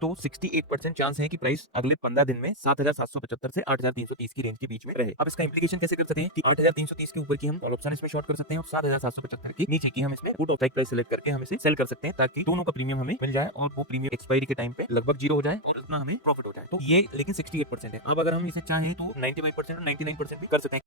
तो 68% चांस है कि प्राइस अगले 15 दिन में 7,775 से 8,330 की रेंज के बीच में रहे। अब इसका इंप्लीकेशन कैसे कर सकते हैं कि 8,330 के ऊपर की हम कॉल ऑप्शन इसमें शॉर्ट कर सकते हैं और 7,775 की नीचे की हम इसमें पुट और स्ट्राइक प्राइस सेलेक्ट करके हम इसे सेल कर सकते हैं ताकि दोनों का प्रीमियम हमें मिल जाए और वो प्रीमियम एक्सपायरी के टाइम पे लगभग जीरो हो जाए और उतना हमें प्रॉफिट हो जाए। तो ये लेकिन 68% है। अब अगर हम इसे चाहें तो 95% और 99% भी कर सकते हैं।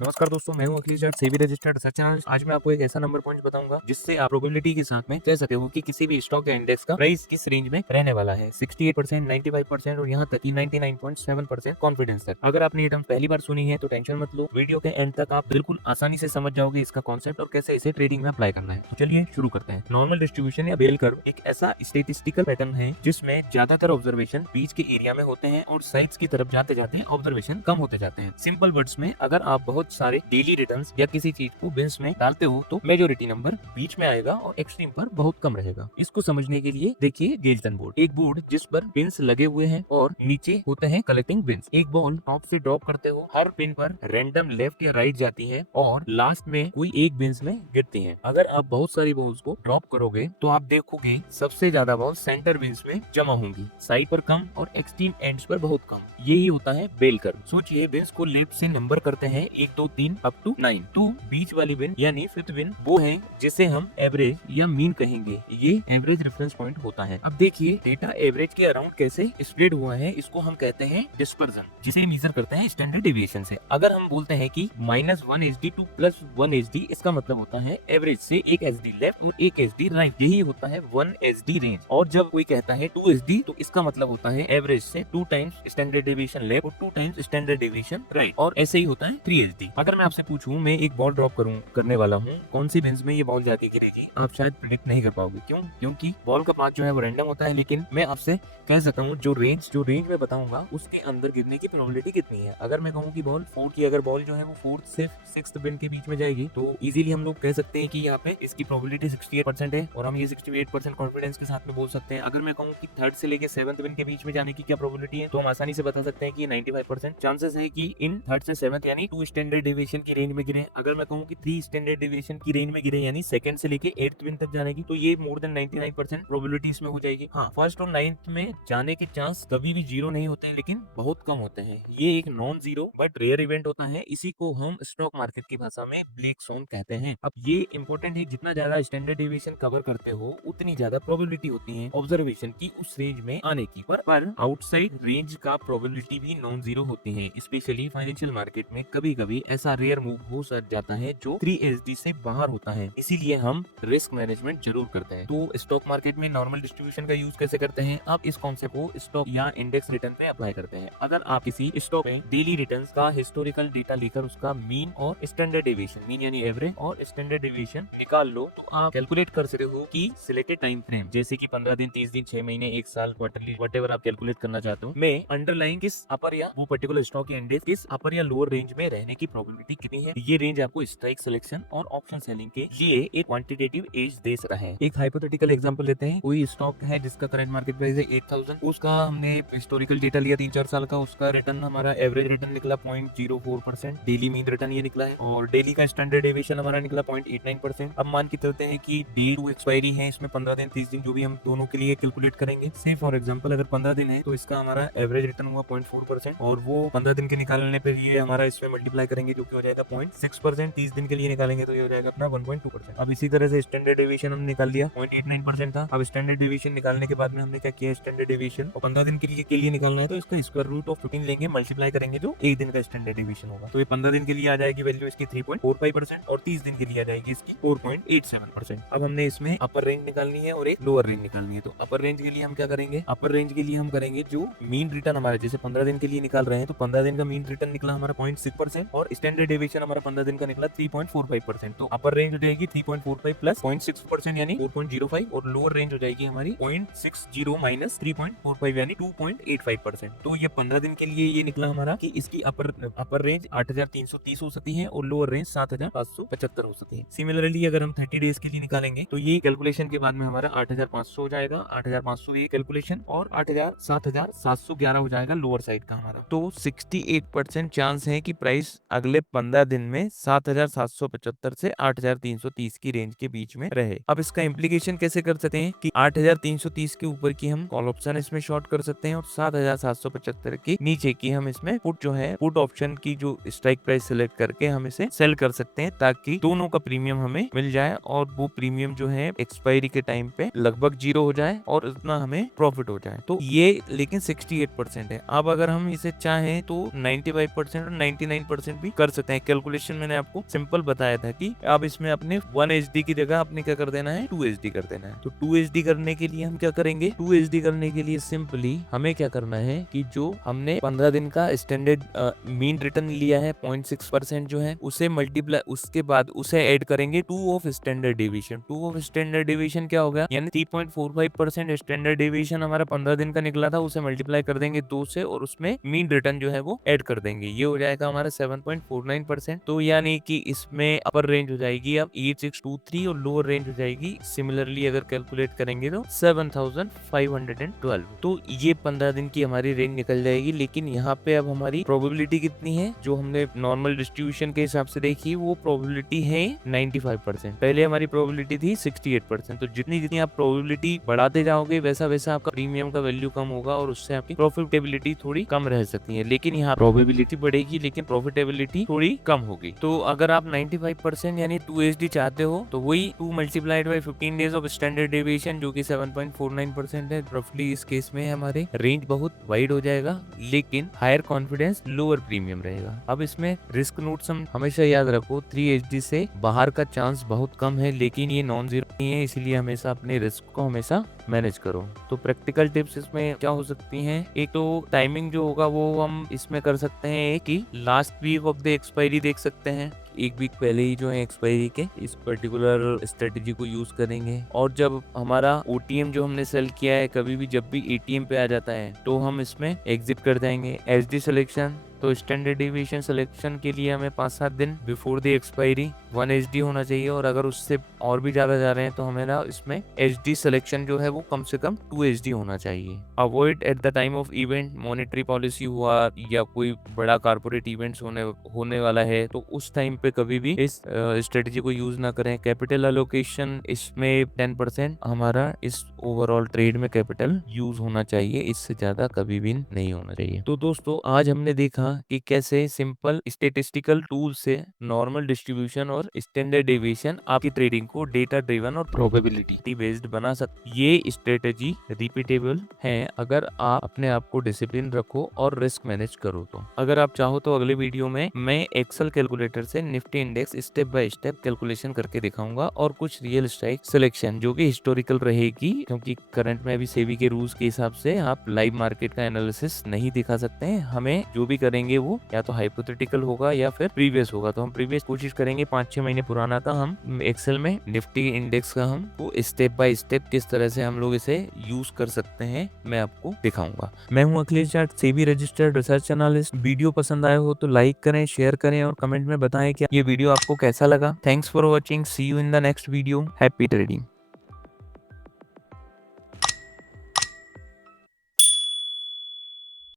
नमस्कार दोस्तों, मैं हूं Akhilesh Jat, SEBI registered research analyst. आज मैं आपको एक ऐसा नंबर पॉइंट बताऊंगा जिससे आप प्रोबेबिलिटी के साथ में कह सकते हो कि किसी भी स्टॉक या इंडेक्स का प्राइस किस रेंज में रहने वाला है। 68%, 95% और यहाँ तक कि 99.7% कॉन्फिडेंस तक। अगर आपने ये टर्म पहली बार सुनी है तो टेंशन मत लो, वीडियो के एंड तक आप बिल्कुल आसानी से समझ जाओगे इसका कॉन्सेप्ट और कैसे इसे ट्रेडिंग में अप्लाई करना है। तो चलिए शुरू करते हैं। नॉर्मल डिस्ट्रीब्यूशन या बेल कर्व एक ऐसा स्टेटिस्टिकल पैटर्न है जिसमें ज्यादातर ऑब्जर्वेशन बीच के एरिया में होते हैं और साइड्स की तरफ जाते जाते ऑब्जर्वेशन कम होते जाते हैं। सिंपल वर्ड्स में, अगर आप बहुत सारे डेली रिटर्न्स या किसी चीज को बिन्स में डालते हो तो मेजोरिटी नंबर बीच में आएगा और एक्सट्रीम पर बहुत कम रहेगा। इसको समझने के लिए देखिए गेल्टन बोर्ड, एक बोर्ड जिस पर पिन्स लगे हुए हैं और नीचे होते हैं कलेक्टिंग पिन्स। एक बॉल टॉप से ड्रॉप करते हो, हर पिन पर रैंडम लेफ्ट या राइट जाती है और लास्ट में कोई एक बिन्स में गिरती है। अगर आप बहुत सारी बॉल्स को ड्रॉप करोगे तो आप देखोगे सबसे ज्यादा बॉल सेंटर बिन्स में जमा होंगी, साइड पर कम और एक्सट्रीम एंड्स पर बहुत कम। यही होता है बेल कर्व। सोचिए, बिन्स को लेफ्ट से नंबर करते हैं 1 2 3 अप टू 9। तो बीच वाली बिन यानी फिफ्थ बिन वो है जिसे हम एवरेज या मीन कहेंगे। ये एवरेज रेफरेंस पॉइंट होता है। अब देखिए डेटा एवरेज के अराउंड कैसे स्प्रेड हुआ है, इसको हम कहते हैं डिस्पर्जन, जिसे मेजर करते हैं स्टैंडर्ड डेविएशन से। अगर हम बोलते हैं कि -1 एचडी टू +1 एचडी, इसका मतलब होता है एवरेज से 1 एचडी लेफ्ट और 1 एचडी राइट, यही होता है 1 एचडी रेंज। और जब कोई कहता है 2 एचडी तो इसका मतलब होता है एवरेज से 2 टाइम्स स्टैंडर्ड डेविएशन लेफ्ट और 2 टाइम्स स्टैंडर्ड डेविएशन राइट, और ऐसे ही होता है 3 एचडी। अगर मैं आपसे पूछूं, मैं एक बॉल ड्रॉप करने वाला हूँ, कौन सी बिन्स में ये बॉल जाके गिरेगी, आप शायद प्रेडिक्ट नहीं कर पाओगे। क्यों? क्योंकि बॉल का पाथ जो है वो रैंडम होता है। लेकिन मैं आपसे कह सकता हूँ जो रेंज में बताऊंगा उसके अंदर गिरने की प्रोबेबिलिटी कितनी है। अगर मैं कहूँ कि बॉल 4 की, अगर बॉल जो है वो 4th से 6th बिन के बीच में जाएगी तो इजीली हम लोग कह सकते हैं कि यहाँ पे इसकी प्रोबेबिलिटी 68% है और हम ये 68% कॉन्फिडेंस के साथ में बोल सकते हैं। अगर मैं कहूँ कि 3rd से लेके 7th बिन के बीच में जाने की क्या प्रोबेबिलिटी है, तो हम आसानी से बता सकते हैं कि 95% चांसेस है कि इन 3rd से 7th यानी 2 स्टैंडर्ड डेविएशन की रेंज में गिरे। अगर मैं कहूँ कि 3 स्टैंडर्ड डेविएशन की रेंज में गिरे यानी 2nd से लेके 8th बिन तक जाने की, तो ये मोर देन 99% प्रोबेबिलिटी इसमें हो जाएगी। हाँ, 1st और 9th में जाने के चांस कभी भी जीरो नहीं होते हैं, लेकिन बहुत कम होते हैं। ये एक non zero but rare event होता है। इसी को हम स्टॉक मार्केट की भाषा में ब्लैक सोन कहते हैं। अब ये इंपॉर्टेंट है, जितना ज्यादा स्टैंडर्ड डेविएशन कवर करते हो उतनी ज्यादा प्रोबेबिलिटी होती है ऑब्जर्वेशन की उस रेंज में आने की। पर आउटसाइड रेंज का प्रोबेबिलिटी भी नॉन जीरो होती है। स्पेशली फाइनेंशियल मार्केट में कभी कभी ऐसा रेयर मूव हो जाता है जो 3 एचडी से बाहर होता है। इसीलिए हम रिस्क मैनेजमेंट जरूर करते हैं। तो स्टॉक मार्केट में नॉर्मल डिस्ट्रीब्यूशन का यूज कैसे करते हैं, आप इस कॉन्सेप्ट को स्टॉक या इंडेक्स रिटर्न पे अप्लाई करते हैं। अगर आप किसी स्टॉक में डेली रिटर्न्स का हिस्टोरिकल डेटा लेकर उसका मीन और स्टैंडर्ड डेविएशन, मीन यानी एवरेज और स्टैंडर्ड डेविएशन निकाल लो, तो आप कैलकुलेट कर सकते हो कि सिलेक्टेड टाइम फ्रेम जैसे कि 15 दिन, 30 दिन, 6 महीने, 1 साल, क्वार्टरली, व्हाटएवर आप कैलकुलेट करना चाहते हो, में अंडरलाइन किस अपर या वो पर्टिकुलर स्टॉक या इंडेक्स किस अपर या लोअर रेंज में रहने की प्रोबेबिलिटी कितनी है। ये रेंज आपको स्ट्राइक सिलेक्शन और ऑप्शन सेलिंग के लिए एक क्वांटिटेटिव एज दे सकता है। एक हाइपोथेटिकल एग्जांपल लेते हैं। कोई स्टॉक है जिसका करंट मार्केट प्राइस है 8000, उसका हमने हिस्टोरिकल डेटा लिया 3-4 साल का, उसका रिटर्न हमारा एवरेज रिटर्न निकला 0.04%, डेली मीन रिटर्न ये निकला है और डेली का स्टैंडर्ड डेविएशन हमारा निकला 0.89%। अब मान के चलते हैं कि डे टू एक्सपायरी है, इसमें 15 दिन, 30 दिन, जो भी हम दोनों के लिए कैलकुलेट करेंगे। से फॉर एग्जांपल अगर 15 दिन है तो इसका हमारा एवरेज रिटर्न हुआ 0.4% और वो 15 दिन के निकालने पर ये हमारा इसमें मल्टीप्लाई करेंगे जो कि हो जाएगा 0.6%। 30 दिन के लिए निकालेंगे तो ये हो जाएगा अपना 1.2%। अब इसी तरह से स्टैंडर्ड डेविएशन हमने निकाल लिया, 0.89% था। अब स्टैंडर्ड डेविएशन निकालने के बाद में हमने क्या किया, स्टैंडर्ड डेविएशन और 15 दिन के लिए निकालना है तो इसका स्क्वायर रूट ऑफ 15 लेंगे, मल्टीप्लाई करेंगे जो एक दिन का स्टैंडर्ड डेविएशन होगा। तो ये 15 दिन के लिए आ जाएगी वैल्यू इसकी 3.45% और 30 दिन के लिए आ जाएगी इसकी 4.87%। अब हमने इसमें अपर रेंज निकालनी है और एक लोअर रेंज निकालनी है। तो अपर रेंज के लिए हम क्या करेंगे, अपर रेंज के लिए हम करेंगे जो मीन रिटर्न हमारा, जैसे 15 दिन के लिए निकाल रहे हैं तो 15 दिन का मीन रिटर्न निकला हमारा 0.6% और स्टैंडर्ड डेविएशन हमारा 15 दिन का निकला 3.45%। तो अपर रेंज हो जाएगी 3.45 प्लस 0.6% यानी 4.05 और लोअर रेंज हो जाएगी हमारी 0.60 माइनस 3.45 यानी 2.85%। तो ये 15 दिन के लिए ये निकला हमारा कि इसकी अपर रेंज 8330 हो सकती है और लोअर रेंज 7575 हो सकती है। सिमिलरली अगर हम 30 डेज के लिए निकालेंगे तो ये कैलकुलेशन के बाद में हमारा 8500 हो जाएगा, 8500 ये कैलकुलेशन और 7711 हो जाएगा लोअर साइड का हमारा। तो 68% चांस है कि प्राइस अगले 15 दिन में 7,775 से 8,330 की रेंज के बीच में रहे। अब इसका इम्प्लीकेशन कैसे कर सकते हैं कि 8,330 के ऊपर की हम कॉल ऑप्शन इसमें शॉर्ट कर सकते हैं और 7,775 की नीचे की हम इसमें पुट जो है पुट ऑप्शन की जो स्ट्राइक प्राइस सिलेक्ट करके हम इसे सेल कर सकते हैं, ताकि दोनों का प्रीमियम हमें मिल जाए और वो प्रीमियम जो है एक्सपायरी के टाइम पे लगभग 0 हो जाए और उतना हमें प्रॉफिट हो जाए। तो ये लेकिन 68% है। अब अगर हम इसे चाहें तो 95% और 99% भी कर सकते हैं। कैलकुलेशन मैंने आपको सिंपल बताया था कि अब इसमें अपने 1 HD की जगह अपने क्या कर देना है, 2 HD कर देना है। तो 2 HD करने के लिए हम क्या करेंगे, 2 HD करने के लिए सिंपली हमें क्या करना है कि जो हमने 15 दिन का स्टैंडर्ड मीन रिटर्न लिया है 0.6% जो है उसे मल्टीप्लाई, उसके बाद उसे ऐड करेंगे 2 of standard division. 2 of standard division क्या हो गया, यानी 3.45% स्टैंडर्ड डिवीजन हमारा 15 दिन का निकला था, उसे मल्टीप्लाई कर देंगे 2 से और उसमें मीन रिटर्न जो है वो ऐड कर देंगे। ये हो जाएगा हमारा 7.49%। तो यानी कि इसमें अपर रेंज हो जाएगी अब 8623 और लोअर रेंज हो जाएगी सिमिलरली अगर कैलकुलेट करेंगे तो 7512। तो ये 15 दिन की हमारी रेंज निकल जाएगी। लेकिन यहाँ पे अब हमारी प्रोबेबिलिटी कितनी है, जो हमने नॉर्मल डिस्ट्रीब्यूशन के हिसाब से देखी वो प्रोबेबिलिटी है 95%। पहले हमारी प्रोबेबिलिटी थी 68%। तो जितनी जितनी आप प्रोबेबिलिटी बढ़ाते जाओगे वैसा वैसा आपका प्रीमियम का वैल्यू कम होगा और उससे आपकी प्रॉफिटेबिलिटी थोड़ी कम रह सकती है। लेकिन यहाँ प्रोबेबिलिटी बढ़ेगी लेकिन प्रॉफिटेबिलिटी थोड़ी कम होगी। तो अगर आप 95% यानी 2 HD चाहते हो तो वही 2 multiplied by 15 days of standard deviation जो कि 7.49% है। रफली इस केस में हमारे रेंज बहुत वाइड हो जाएगा लेकिन हायर कॉन्फिडेंस लोअर प्रीमियम रहेगा। अब इसमें रिस्क नोट्स हम हमेशा याद रखो, 3 HD से बाहर का चांस बहुत कम है लेकिन ये नॉन जीरो नहीं है, इसलिए हमेशा अपने रिस्क को हमेशा मैनेज करो। तो प्रैक्टिकल टिप्स इसमें क्या हो सकती हैं, एक तो टाइमिंग जो होगा वो हम इसमें कर सकते हैं कि last week of the expiry देख सकते हैं, एक वीक पहले ही जो है एक्सपायरी के इस पर्टिकुलर स्ट्रेटेजी को यूज करेंगे। और जब हमारा OTM जो हमने सेल किया है कभी भी जब भी ATM पे आ जाता है तो हम इसमें एग्जिट कर जाएंगे। SD सिलेक्शन तो स्टैंडर्ड डिवीजन सिलेक्शन के लिए हमें 5-7 दिन बिफोर द एक्सपायरी 1 HD होना चाहिए और अगर उससे और भी ज्यादा जा रहे हैं तो हमें ना इसमें HD सिलेक्शन जो है वो कम से कम 2 HD होना चाहिए। Avoid at the time of event, monetary policy हुआ या कोई बड़ा कॉर्पोरेट इवेंट्स होने वाला है तो उस टाइम पे कभी भी इस स्ट्रेटेजी को यूज ना करें। कैपिटल एलोकेशन इसमें 10% हमारा इस ओवरऑल ट्रेड में कैपिटल यूज होना चाहिए, इससे ज्यादा कभी भी नहीं होना चाहिए। तो दोस्तों आज हमने देखा कि कैसे सिंपल स्टेटिस्टिकल टूल से नॉर्मल डिस्ट्रीब्यूशन और स्टैंडर्ड डेविएशन आपकी ट्रेडिंग को डेटा ड्रिवन और प्रोबेबिलिटी बेस्ड बना सकते। ये स्ट्रेटेजी रिपीटेबल है अगर आप अपने आप को डिसिप्लिन रखो और रिस्क मैनेज करो। तो अगर आप चाहो तो अगले वीडियो में मैं एक्सेल कैलकुलेटर से Nifty index step by step calculation करके दिखाऊंगा और कुछ रियल स्ट्राइक सिलेक्शन जो कि हिस्टोरिकल रहेगी, क्योंकि करंट में अभी सेबी के रूल्स के हिसाब से आप लाइव मार्केट का एनालिसिस नहीं दिखा सकते हैं। हमें जो भी करेंगे वो या तो हाइपोथेटिकल होगा या फिर प्रीवियस होगा। तो हम प्रीवियस कोशिश करेंगे 5-6 महीने पुराना का हम एक्सेल में निफ्टी इंडेक्स का हम वो स्टेप बाय स्टेप किस तरह से हम लोग इसे यूज कर सकते हैं मैं आपको दिखाऊंगा। मैं हूं Akhilesh Jat, SEBI registered research analyst. Video पसंद आया हो तो लाइक करें, शेयर करें और कमेंट में बताएं कि ये वीडियो आपको कैसा लगा। Thanks for watching, see you in the next video. Happy trading.